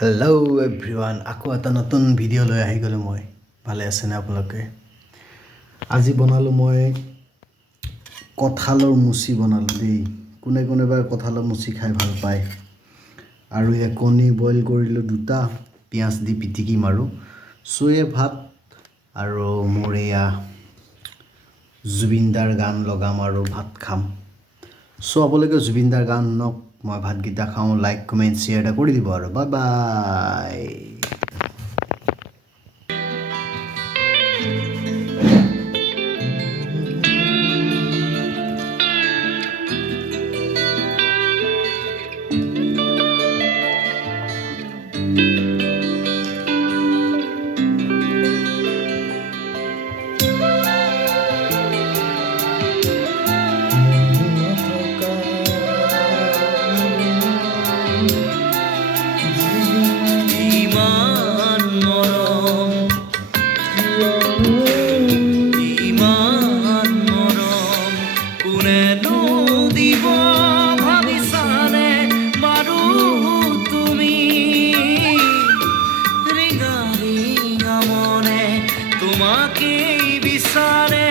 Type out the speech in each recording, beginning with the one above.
Hello' everyone, আকৌ এটা নতুন ভিডিঅ' লৈ আহি গ'লোঁ মই। ভালে আছেনে আপোনালোকে? আজি বনালোঁ মই কঁঠালৰ মুচি বনালোঁ দেই। কোনে বা কঁঠালৰ মুচি খাই ভাল পায়। আৰু এই কণী বইল কৰিলোঁ দুটা, পিঁয়াজ দি পিটিকি মাৰোঁ। চুৱে ভাত আৰু মোৰ এয়া জুবিনদাৰ গান লগাম আৰু ভাত খাম। চ' আপোনালোকে জুবিনদাৰ গান শুনক, মই ভাতকেইটা খাওঁ। লাইক কমেণ্ট শ্বেয়াৰ এটা কৰি দিব আৰু বাই বাই। তোমাকেই বিচাৰে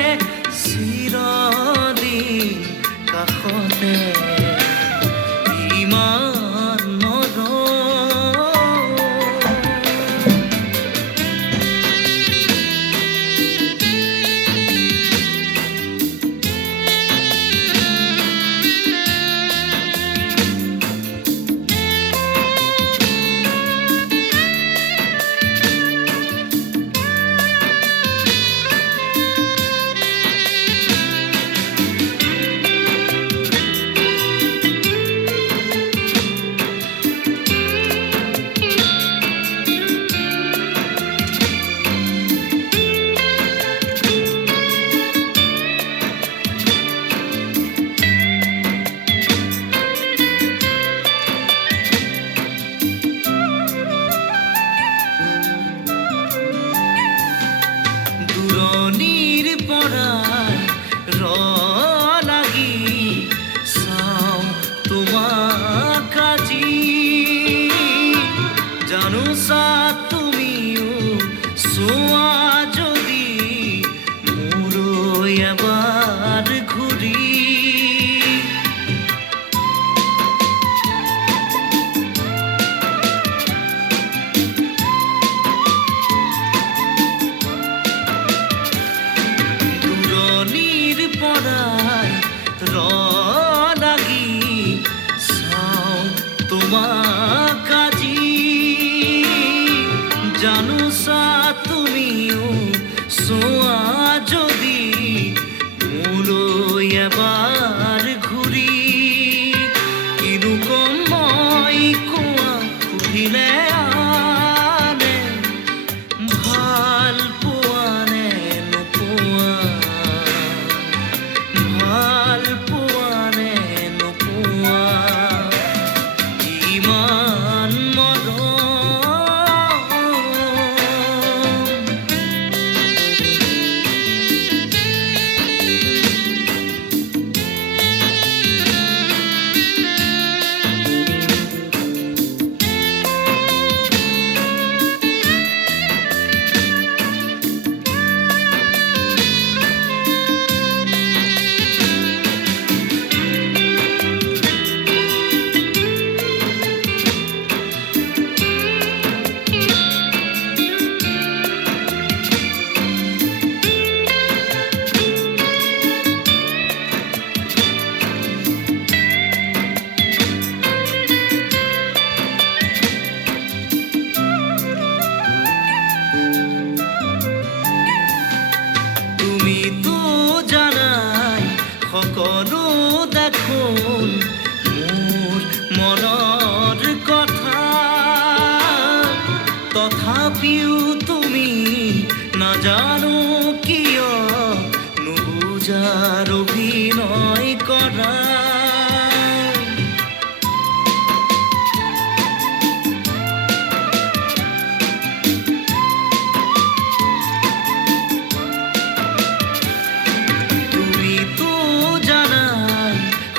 চিৰদিন কাষতে ইমান মৰম দূৰণিৰ পৰাই লাগি চাওঁ তোমাক আজি জানোচা তুমিও চোৱা যদি মোলৈ এবাৰ ঘূৰি লাগি চাওঁ তোমাক আজি জানোচা তুমিও চোৱা যদি মোলৈ এবাৰ ঘূৰি কিনো কম মই কোৱা সুধিলে আনে ভাল পোৱা নে নোপোৱা ভাল পোৱা নে নোপোৱা ইমান মৰম তুমিতো জানাই সকলো দেখোন মোৰ মনৰ কথা তথাপিও তুমি নাজানো কিয় নুবুজাৰ অভিনয় কৰা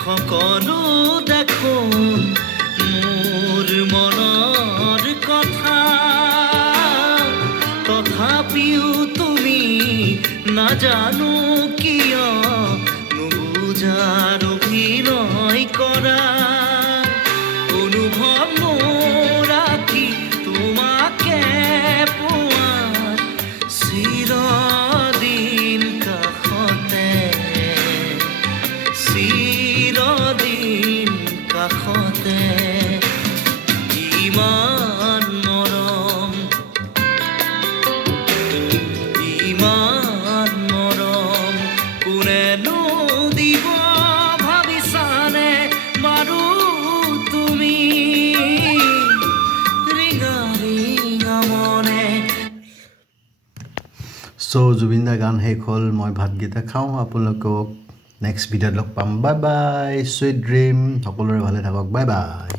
সকলো দেখোন মোৰ মনৰ কথা নাজানো কিয় নুবুজাৰ অভিনয় কৰা অনুভৱ মোৰ ৰাতি তোমাকে পোৱাৰ চিৰদিন কাষতে চিৰদিন কাষতে ইমান মৰম ইমান মৰম কোনেনো দিব ভাবিছানে বাৰু তুমি ৰিঙা ৰিঙা মনে চ' জুবিন দাৰ গান শেষ হ'ল মই ভাতকেইটা খাওঁ আপোনালোকক নেক্সট ভিডিঅ'ত লগ পাম বাই বাই চুইট ড্ৰিম সকলোৰে ভালে থাকক বাই বাই